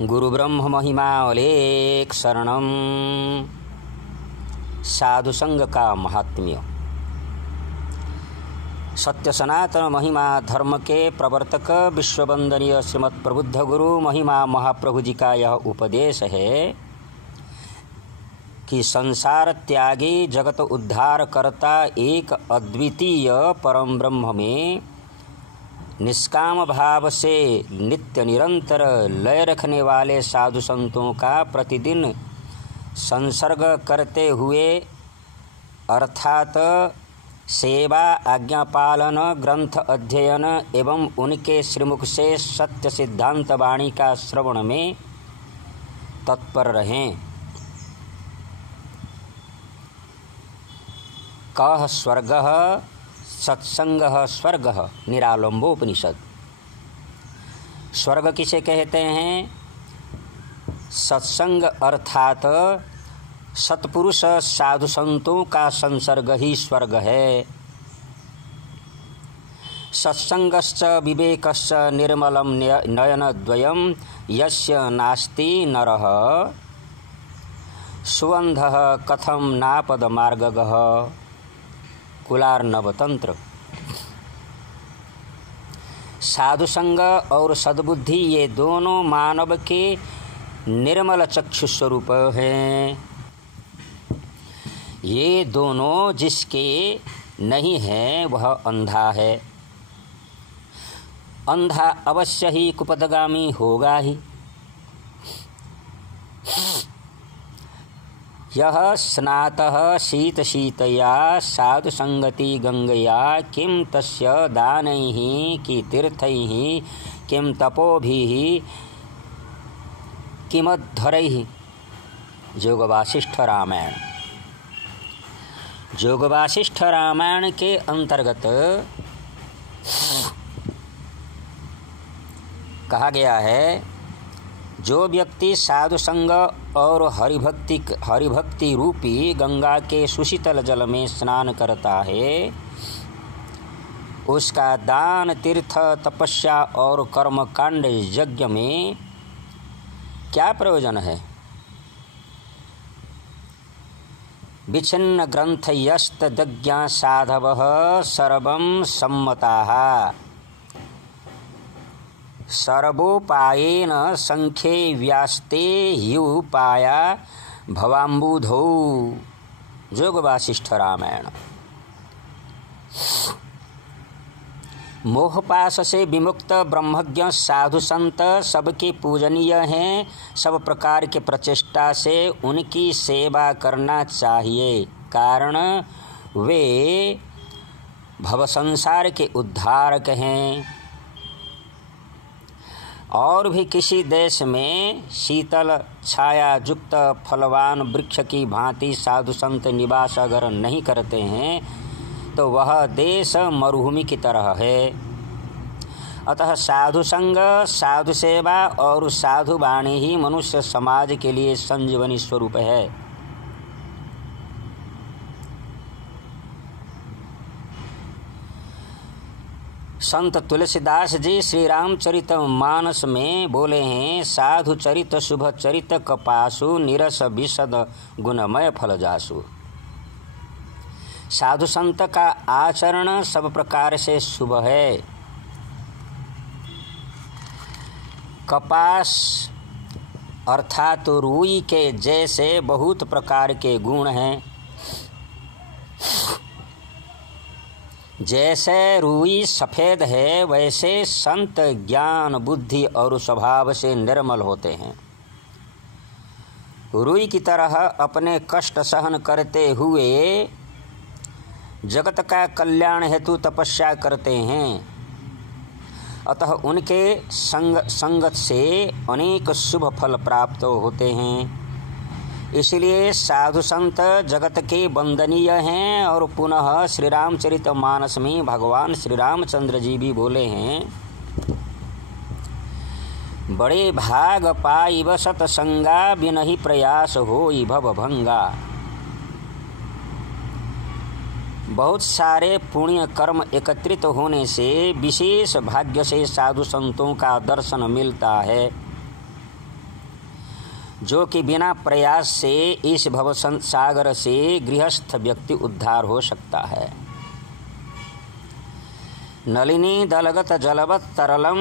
गुरु ब्रह्म महिमा अलेख शरणम। साधु संग का महात्म्य। सत्य सनातन महिमा धर्म के प्रवर्तक विश्ववंदनीय श्रीमद् प्रबुद्ध गुरु महिमा महाप्रभु जी का यह उपदेश है कि संसार त्यागी जगत उद्धार करता एक अद्वितीय परम ब्रह्म में निष्काम भाव से नित्य निरंतर लय रखने वाले साधु संतों का प्रतिदिन संसर्ग करते हुए अर्थात सेवा, आज्ञा पालन, ग्रंथ अध्ययन एवं उनके श्रीमुख से सत्य सिद्धांत वाणी का श्रवण में तत्पर रहें। कः स्वर्गः सत्संगः स्वर्गः निरालंबोपनिषद। स्वर्ग किसे कहते हैं? सत्संग अर्थात सत्पुरुष साधु संतों का संसर्ग ही स्वर्ग है। सत्संगश्च विवेकश्च निर्मलं नयनद्वयं यस्य नास्ति नरः सुवन्धः कथं नापदमार्गगः। कुलार्णव तंत्र। साधु संग और सद्बुद्धि ये दोनों मानव के निर्मल चक्षु स्वरूप हैं। ये दोनों जिसके नहीं है वह अंधा है। अंधा अवश्य ही कुपथगामी होगा ही। यह स्नातः शीतशीतया साधु संगति गंगया किं तस्य दानैः कीर्तिर्थैः किं तपोभिः किमध्वरैः। जोग वासिष्ठ रामायण। जोग वासिष्ठ रामायण के अंतर्गत कहा गया है, जो व्यक्ति साधु संग और हरिभक्ति रूपी गंगा के सुशीतल जल में स्नान करता है, उसका दान, तीर्थ, तपस्या और कर्मकांड यज्ञ में क्या प्रयोजन है? विच्छिन्न ग्रंथयस्तदज्ञा साधवः सर्वं सम्मताः सर्वोपायेन संख्ये व्यास्ते ह्युपाया भवाम्बुधौ। जोग वासिष्ठ रामायण। मोहपाश से विमुक्त ब्रह्मज्ञ साधु संत सबके पूजनीय हैं। सब प्रकार के प्रचेष्टा से उनकी सेवा करना चाहिए, कारण वे भवसंसार के उद्धारक हैं। और भी किसी देश में शीतल छाया युक्त फलवान वृक्ष की भांति साधु संत निवास अगर नहीं करते हैं तो वह देश मरुभूमि की तरह है। अतः साधु संग, साधु सेवा और साधु वाणी ही मनुष्य समाज के लिए संजीवनी स्वरूप है। संत तुलसीदास जी श्री रामचरित मानस में बोले हैं, साधु चरित शुभ चरित कपासु निरस विशद गुणमय फल जासु। साधु संत का आचरण सब प्रकार से शुभ है। कपास अर्थात रुई के जैसे बहुत प्रकार के गुण हैं। जैसे रुई सफ़ेद है वैसे संत ज्ञान, बुद्धि और स्वभाव से निर्मल होते हैं। रुई की तरह अपने कष्ट सहन करते हुए जगत का कल्याण हेतु तपस्या करते हैं। अतः उनके संगत से अनेक शुभ फल प्राप्त होते हैं। इसलिए साधु संत जगत के वंदनीय हैं। और पुनः श्री रामचरित मानस में भगवान श्री रामचंद्र जी भी बोले हैं, बड़े भाग पाइब सतसंगा बिनहि प्रयास होई भव भंगा। बहुत सारे पुण्य कर्म एकत्रित होने से विशेष भाग्य से साधु संतों का दर्शन मिलता है। जो कि बिना प्रयास से इस भव सागर से गृहस्थ व्यक्ति उद्धार हो सकता है। नलिनी दलगत जलवत् तरलम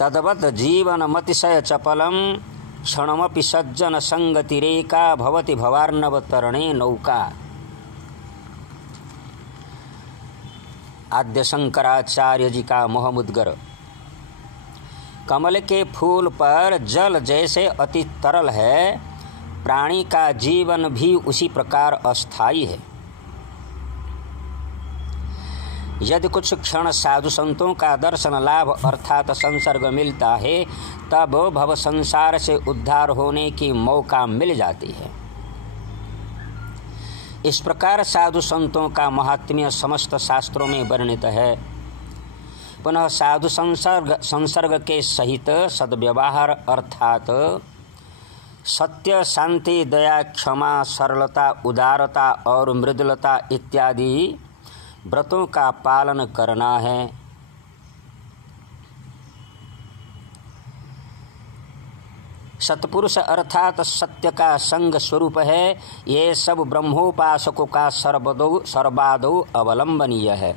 तद्वत् जीवन मतिशय चपलम क्षणमपि सज्जन संगतिरेका भवति भवार्णव तरणे नौका। आद्य शंकराचार्य जी का मोहमुद्गर। कमल के फूल पर जल जैसे अति तरल है, प्राणी का जीवन भी उसी प्रकार अस्थायी है। यदि कुछ क्षण साधु संतों का दर्शन लाभ अर्थात संसर्ग मिलता है, तब भव संसार से उद्धार होने की मौका मिल जाती है। इस प्रकार साधु संतों का महात्म्य समस्त शास्त्रों में वर्णित है। पुनः साधु संसर्ग के सहित सद्व्यवहार अर्थात सत्य, शांति, दया, क्षमा, सरलता, उदारता और मृदुलता इत्यादि व्रतों का पालन करना है। सत्पुरुष अर्थात सत्य का संग स्वरूप है। ये सब ब्रह्मोपासकों का सर्वादौ अवलंबनीय है।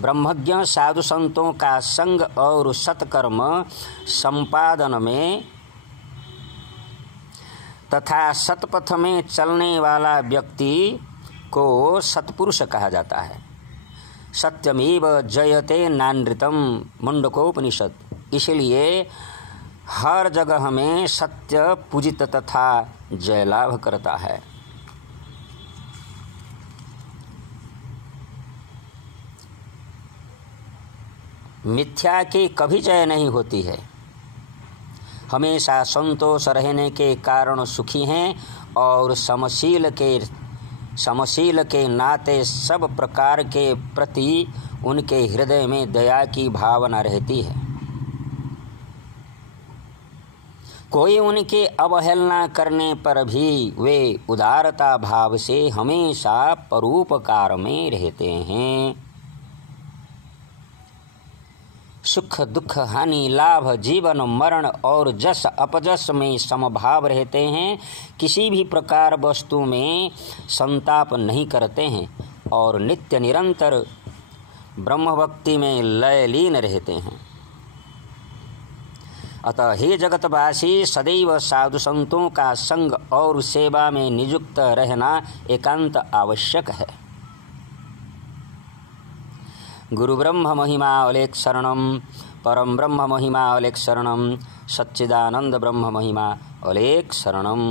ब्रह्मज्ञ साधु संतों का संग और सत्कर्म संपादन में तथा सतपथ में चलने वाला व्यक्ति को सत्पुरुष कहा जाता है। सत्यमेव जयते नानृतम मुंडकोपनिषद। इसलिए हर जगह में सत्य पूजित तथा जय लाभ करता है। मिथ्या की कभी जय नहीं होती है। हमेशा संतोष रहने के कारण सुखी हैं और समशील के नाते सब प्रकार के प्रति उनके हृदय में दया की भावना रहती है। कोई उनकी अवहेलना करने पर भी वे उदारता भाव से हमेशा परोपकार में रहते हैं। सुख दुख हानि लाभ जीवन मरण और जस अपजस में समभाव रहते हैं। किसी भी प्रकार वस्तु में संताप नहीं करते हैं और नित्य निरंतर ब्रह्म भक्ति में लयलीन रहते हैं। अतः हे जगतवासी, सदैव साधु संतों का संग और सेवा में नियुक्त रहना एकांत आवश्यक है। गुरु ब्रह्म महिमा अलेख शरणम, परम ब्रह्म महिमा अलेख शरणम, सच्चिदानंद ब्रह्म महिमा अलेख शरणम।